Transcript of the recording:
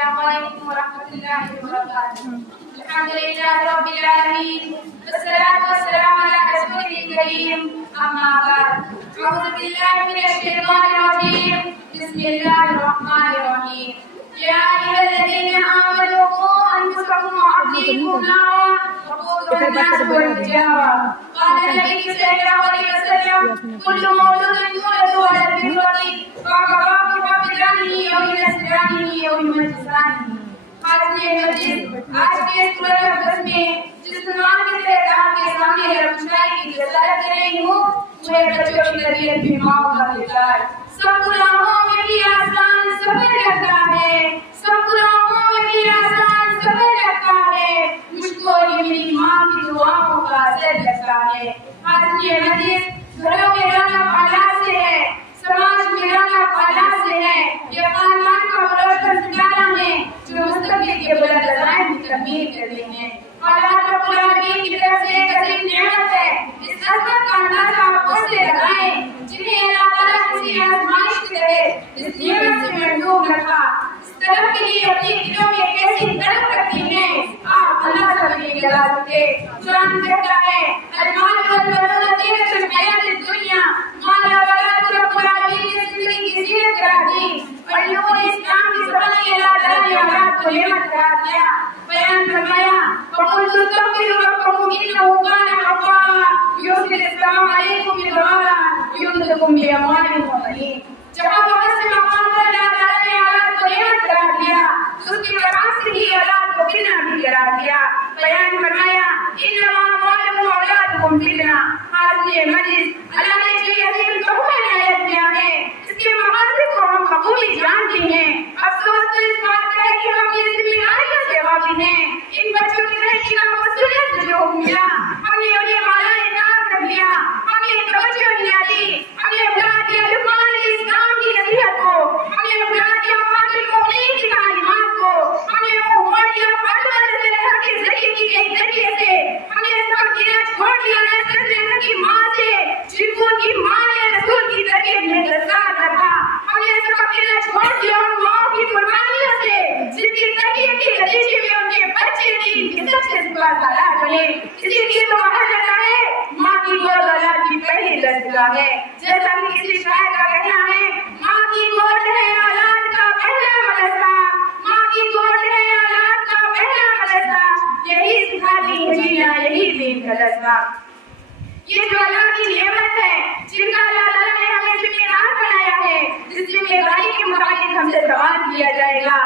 السلام علیکم ورحمۃ اللہ وبرکاتہ. الحمد للہ رب العالمین والصلاة والسلام علی رسول کریم. اما بعد اعوذ باللہ من الشیطان الرجیم. بسم اللہ الرحمن الرحیم. یا ایھا الذین آمنوا قوا انفسکم واہلیکم نارا وقودها الناس والحجارة. قال النبی صلی اللہ علیہ وسلم كل مولود يولد على الفطرة فأبواه يحودانه أو ينصرانه أو يمجسانه. آج کے اس سورۃ الاقصص میں جس عنوان کے تحت آپ کے سامنے روشنائی کی رسالت کر رہی ہوں وہ ہے بچوں کی تربیت کی ماؤں کا کردار. سب گناہوں میں بھی آسان سفر رہتا ہے، سب گناہوں میں بھی آسان سفر رہتا ہے، مجھ کو یہ میری ماں کی دعاؤں کا اثر لگتا ہے. آج یہ مجلس گھروں میں رونق اللہ سے ہے، سماج میں رونق اللہ سے ہے، یہ خاندان کا روشن ستارہ ہے جو مستقبل کے بلند عزائم کی تکمیل کرتے ہیں. اللہ رب العالمین کی طرف سے ایک عظیم نعمت ہے. اس عظمت کا اندازہ آپ اس سے لگائیں جنہیں اللہ تعالیٰ کسی آزمائش کی طرح اس نعمت سے محروم رکھا. اس طرف کے لیے اپنے دلوں میں کیسی طلب رکھتی ہیں آپ اللہ سے نہیں لگا سکتے. قرآن کہتا ہے المال والبنون زینۃ الحیاۃ الدنیا. مال اور اولاد رب العالمین نے زندگی کی زینت قرار دی اور لوگوں نے اسلام کی سبحان اللہ تعالیٰ نے اولاد کو نعمت قرار دیا. بیان فرمایا وَقُلْ تُسْتَغْفِرُوا رَبَّكُمْ إِنَّهُ كَانَ غَفَّارًا يُرْسِلِ السَّمَاءَ عَلَيْكُمْ مِدْرَارًا وَيُمْدِدْكُم بِأَمْوَالٍ وَبَنِينَ. جہاں بہت سے مقام پر اللہ تعالیٰ نے اولاد کو نعمت قرار دیا تو اس کی برکات سے ہی اولاد کو فتنہ بھی قرار دیا. بیان فرمایا إِنَّمَا أَمْوَالُكُمْ وَأَوْلَادُكُمْ فِتْنَةٌ. حاضر مجلس اللہ نے جو عظیم تحفہ عنایت کیا ہے اس کے مقاصد کو ہم بخوبی جانتے ہیں. افسوس تو اس بات کا ہے کہ ہم یہ ذمہ داریوں سے غافل ہیں. ان بچوں کی ترقی کا مسئولیت جو ملا ہم نے انہیں مالا انعام کر دیا، ہم نے توجہ دیا دی، ہم نے بلا دیا لقمان اسلام کی نصیحت کو، ہم نے بلا دیا امہات المؤمنین کی تعلیمات کو، ہم نے وہ موڑ دیا فاطمہ رضی اللہ کے ذریعے کی گئی ذریعے سے، ہم نے سب دیا چھوڑ دیا نصرت کی ماں سے جن کو ان کی ماں نے رسول کی تربیت میں دستار رکھا. ہم نے سب دیا چھوڑ دیا ان ماں کی قربانیوں سے جن کی تربیت کے نتیجے میں ان کے بچے دین کی سب سے سپاسالار بنے. اسی لیے تو کہا جاتا ہے ماں کی گود اولاد کی پہلی دستگاہ ہے. جیسا کہ کسی شاعر کا کہنا ہے ماں کی گود ہے اولاد کا پہلا مدرسہ، ماں کی گود ہے اولاد کا پہلا مدرسہ، یہی سکھاتی ہے جینا یہی دین کا دستہ. یہ جو اللہ کی نعمت ہے جن کا اللہ تعالیٰ نے ہمیں ذمہ دار بنایا ہے اس ذمہ داری کے مطابق ہم سے سوال کیا جائے گا.